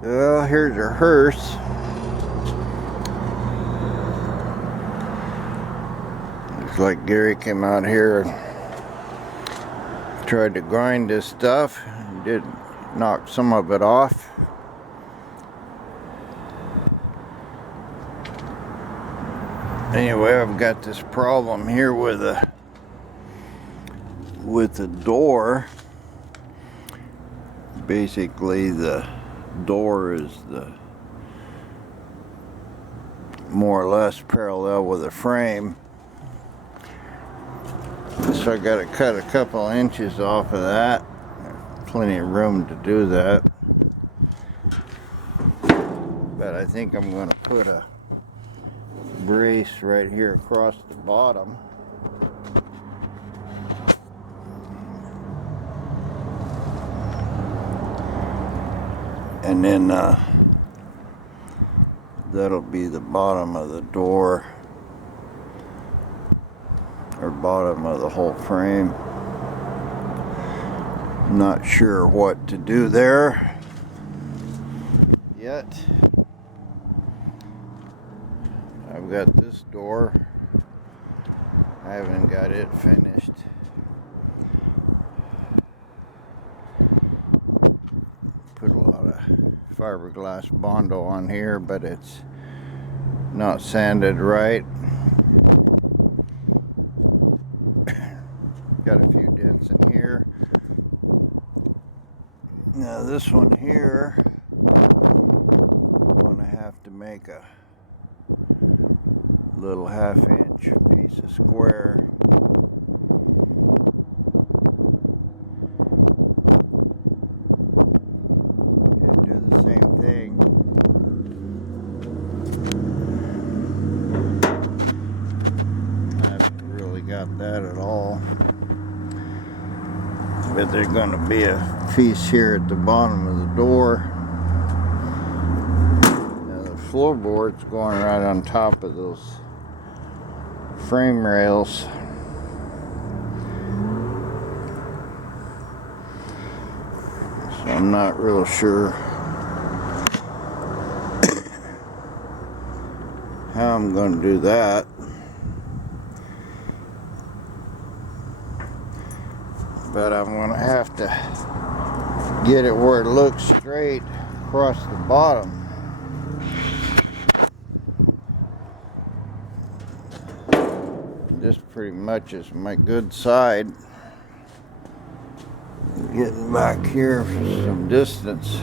Well, here's a hearse. Looks like Gary came out here and tried to grind this stuff. Did knock some of it off. Anyway, I've got this problem here with the door. Basically, the door is more or less parallel with the frame. So I got to cut a couple inches off of that. Plenty of room to do that. But I think I'm going to put a brace right here across the bottom. And then that'll be the bottom of the door, or bottom of the whole frame. Not sure what to do there yet. I've got this door. I haven't got it finished. Put a lot of fiberglass bondo on here, but it's not sanded right. Got a few dents in here. Now this one here, I'm going to have to make a little 1/2 inch piece of square. And do the same thing. Haven't really got that at all. But there's going to be a piece here at the bottom of the door. Now the floorboard's going right on top of those frame rails. So I'm not real sure how I'm going to do that. But I'm going to have to get it where it looks straight across the bottom. This pretty much is my good side. Getting back here for some distance.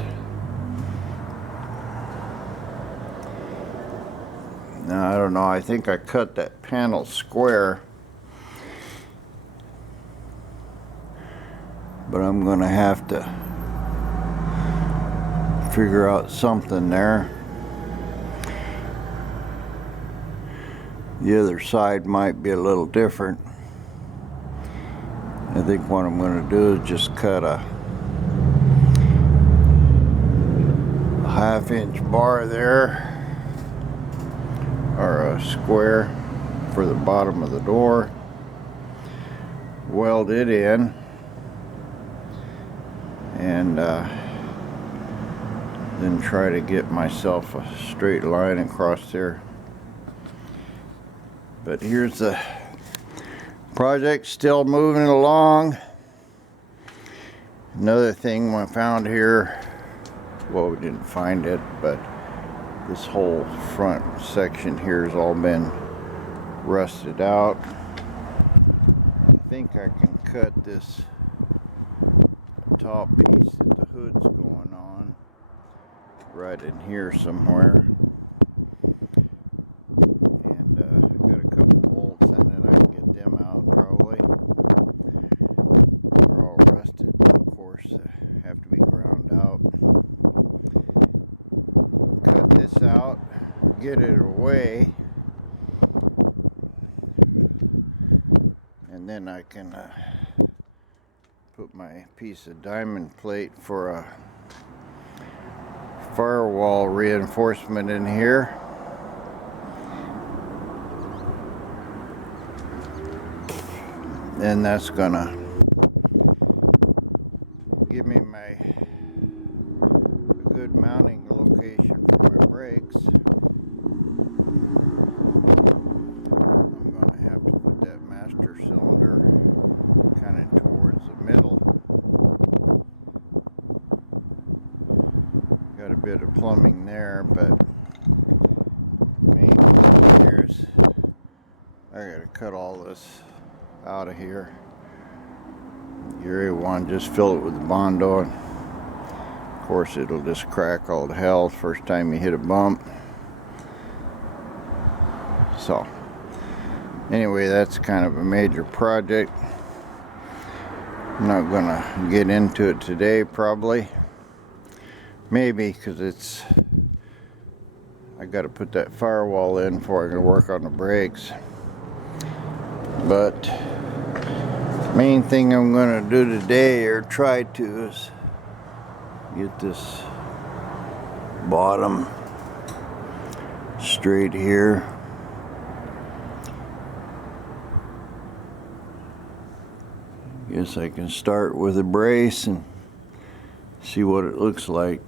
Now I don't know, I think I cut that panel square. But I'm going to have to figure out something there. The other side might be a little different. I think what I'm going to do is just cut a 1/2 inch bar there, or a square for the bottom of the door, weld it in, and then try to get myself a straight line across there. But here's the project, still moving along. Another thing I found here, well, we didn't find it, but this whole front section here has all been rusted out. I think I can cut this top piece that the hood's going on right in here somewhere. And I've got a couple bolts in it. I can get them out probably. They're all rusted, of course, have to be ground out. Cut this out, get it away, and then I can put my piece of diamond plate for a firewall reinforcement in here. And that's gonna give me my good mounting cut all this out of here. You really want to just fill it with Bondo, and of course it'll just crack all to hell the first time you hit a bump. So anyway, that's kind of a major project. I'm not gonna get into it today, probably. Maybe, because I gotta put that firewall in before I can work on the brakes. But main thing I'm gonna do today, or try to, is get this bottom straight here. Guess I can start with a brace and see what it looks like.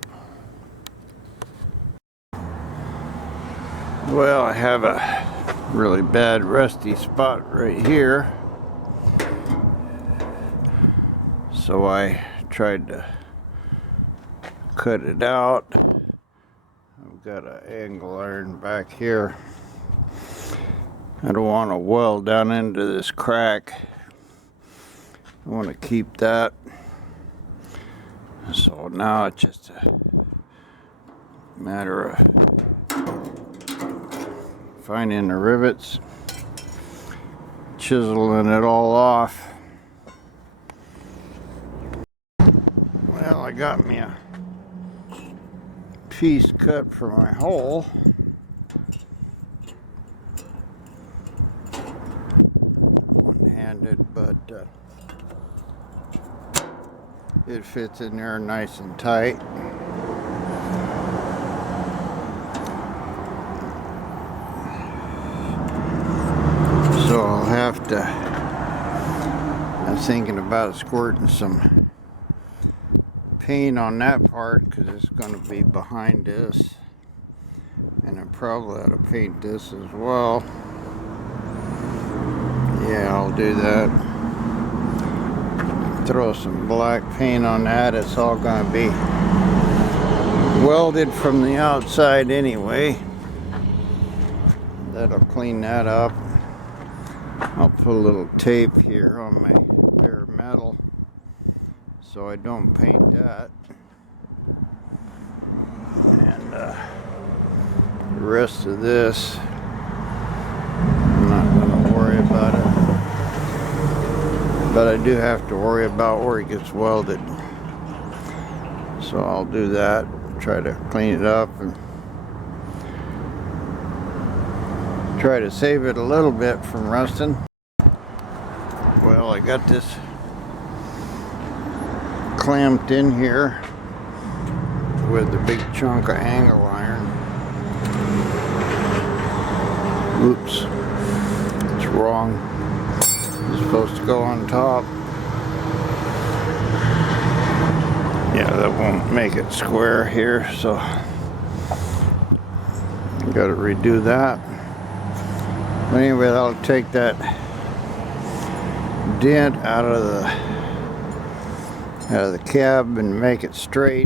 Well, I have a really bad rusty spot right here, so I tried to cut it out. Got an angle iron back here. I don't want to weld down into this crack. I want to keep that. So now it's just a matter of finding the rivets, chiseling it all off. Well, I got me a piece cut for my hole. One-handed, but it fits in there nice and tight. So I'll have to, I'm thinking about squirting some paint on that part, because it's going to be behind this, and I probably ought to paint this as well. Yeah, I'll do that. Throw some black paint on that. It's all going to be welded from the outside anyway. That'll clean that up. I'll put a little tape here on my bare metal so I don't paint that. And the rest of this, I'm not going to worry about it. But I do have to worry about where it gets welded. So I'll do that, try to clean it up and try to save it a little bit from rusting. Well, I got this clamped in here with a big chunk of angle iron. Oops, it's wrong. It's supposed to go on top. Yeah, that won't make it square here, so got to redo that. But anyway, I'll take that dent out of the cab and make it straight,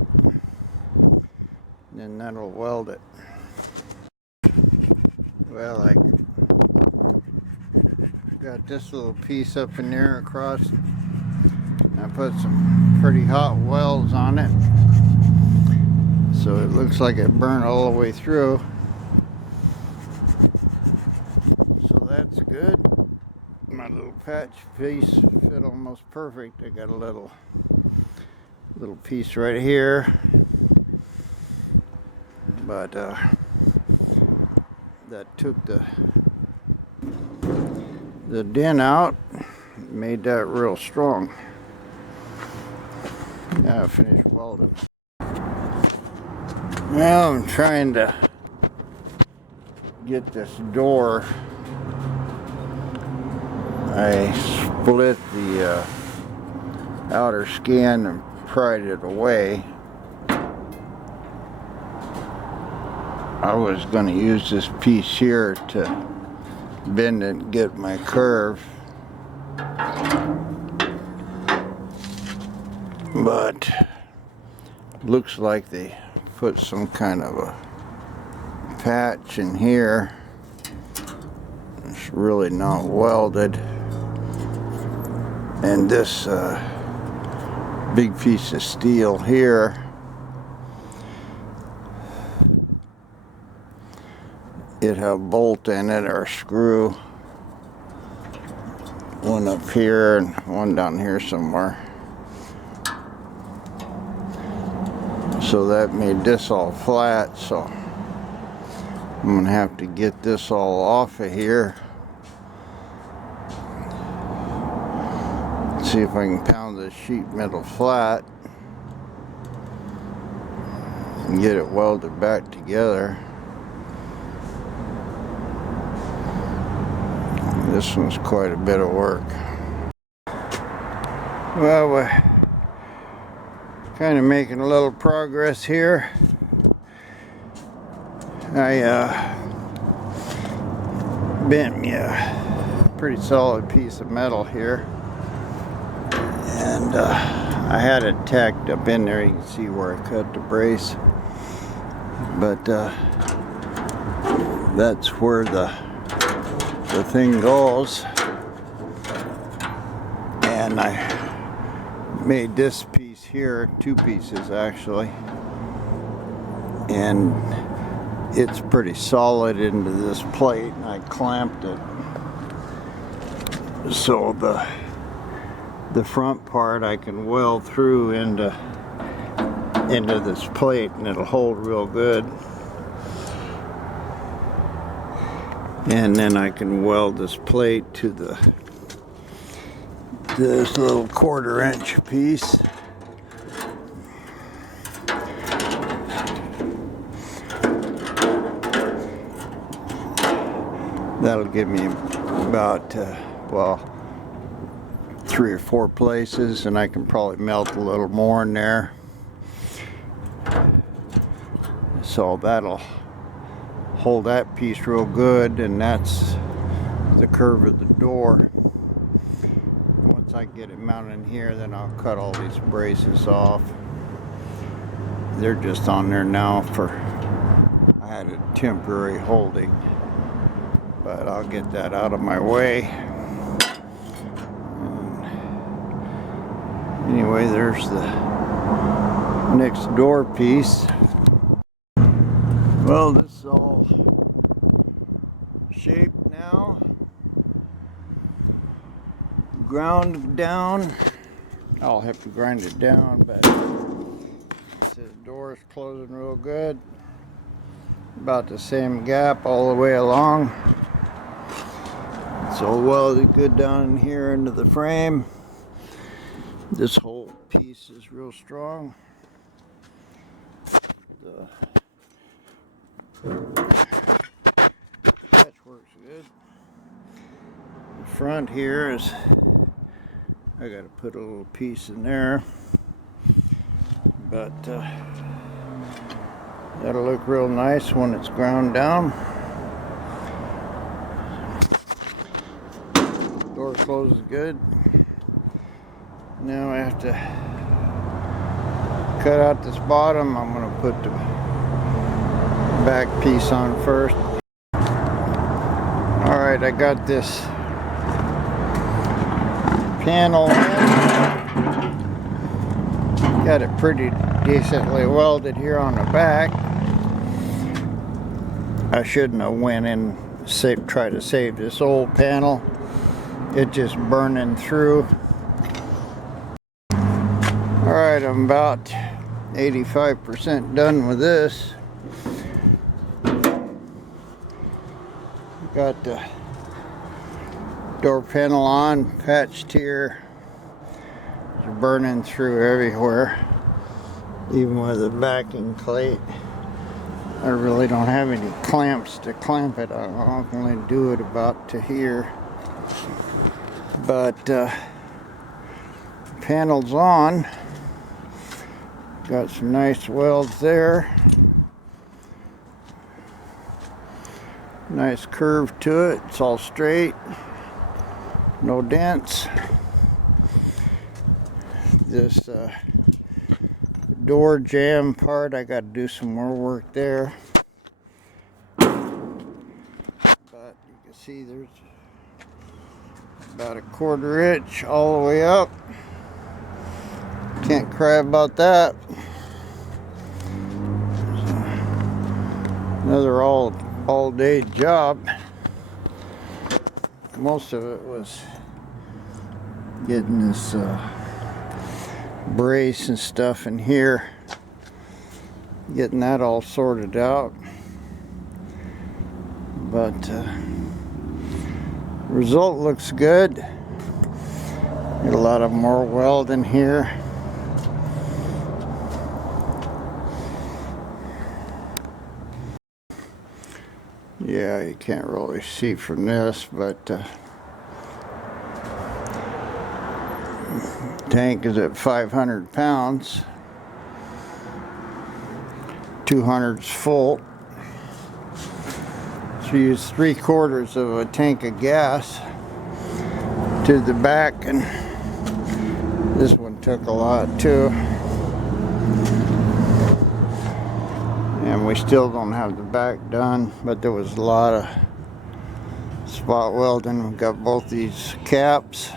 and that'll weld it. Well, I got this little piece up in there across. I put some pretty hot welds on it, so it looks like it burned all the way through. Patch piece fit almost perfect. I got a little piece right here, but that took the dent out, made that real strong. Now I finished welding. Now I'm trying to get this door. I split the outer skin and pried it away. I was going to use this piece here to bend it and get my curve, but looks like they put some kind of a patch in here. It's really not welded. And this big piece of steel here, it have a bolt in it or a screw. One up here and one down here somewhere. So that made this all flat, so I'm gonna have to get this all off of here. See if I can pound this sheet metal flat and get it welded back together. This one's quite a bit of work. Well, we're kind of making a little progress here. I bent me a pretty solid piece of metal here, and I had it tacked up in there. You can see where I cut the brace, but that's where the thing goes. And I made this piece here, two pieces actually, and it's pretty solid into this plate, and I clamped it so the front part I can weld through into this plate, and it'll hold real good. And then I can weld this plate to this little 1/4 inch piece. That'll give me about, well, 3 or 4 places, and I can probably melt a little more in there. So that'll hold that piece real good, and that's the curve of the door. Once I get it mounted in here, then I'll cut all these braces off. They're just on there now I had a temporary holding, but I'll get that out of my way. Anyway, there's the next door piece. Well, this is all shaped now, ground down. I'll have to grind it down, but this door is closing real good. About the same gap all the way along. It's all welded good down in here into the frame. This whole piece is real strong. That works good. The front here is, I gotta put a little piece in there, but that'll look real nice when it's ground down. Door closes good. Now I have to cut out this bottom. I'm going to put the back piece on first. Alright, I got this panel in. Got it pretty decently welded here on the back. I shouldn't have went in and tried to save this old panel. It just burning through. Alright, I'm about 85% done with this. Got the door panel on, patched here. It's burning through everywhere, even with the backing plate. I really don't have any clamps to clamp it. I'll only do it about to here. But panel's on. Got some nice welds there. Nice curve to it. It's all straight. No dents. This door jamb part, I got to do some more work there. But you can see there's about a 1/4 inch all the way up. Can't cry about that. Another all day job. Most of it was getting this brace and stuff in here, getting that all sorted out, but result looks good. Got a lot of more weld in here. Yeah, you can't really see from this, but tank is at 500 pounds. 200's full. So you use 3/4 of a tank of gas to the back, and this one took a lot too. And we still don't have the back done, but there was a lot of spot welding. We've got both these caps.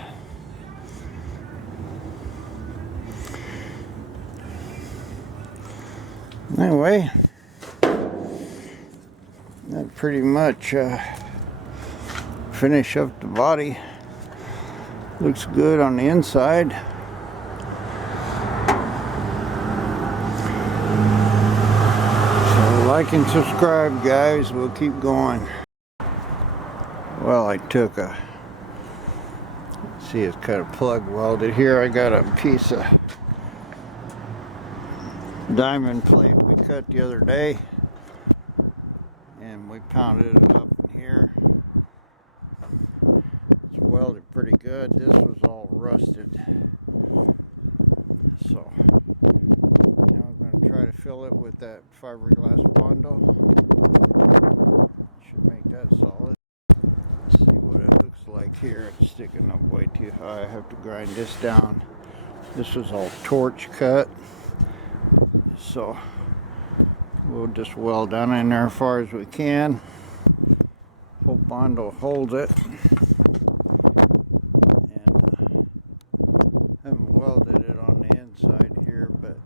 Anyway, that pretty much finish up the body. Looks good on the inside. So like and subscribe, guys. We'll keep going. Well, I took a, see, it's kind of plug welded here. I got a piece of diamond plate we cut the other day, and we pounded it up in here. It's welded pretty good. This was all rusted, so I'm going to try to fill it with that fiberglass bondo. Should make that solid. Let's see what it looks like here. It's sticking up way too high. I have to grind this down. This was all torch cut. So we'll just weld down in there as far as we can. Hope bondo holds it. And haven't welded it on the inside here, but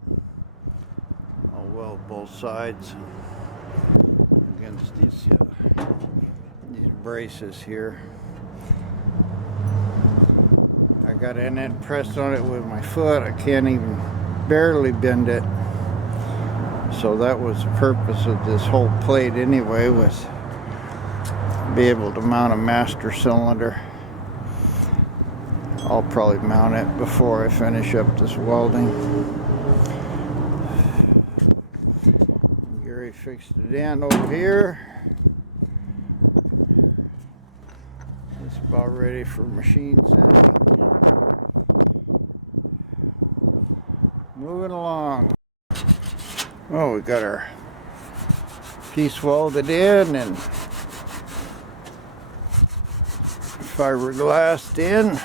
I'll weld both sides against these braces here. I got in it, pressed on it with my foot. I can't even barely bend it. So that was the purpose of this whole plate anyway, was be able to mount a master cylinder. I'll probably mount it before I finish up this welding. Gary fixed it in over here. It's about ready for machine setting. Moving along. Oh, we got our piece welded in and fiberglassed in.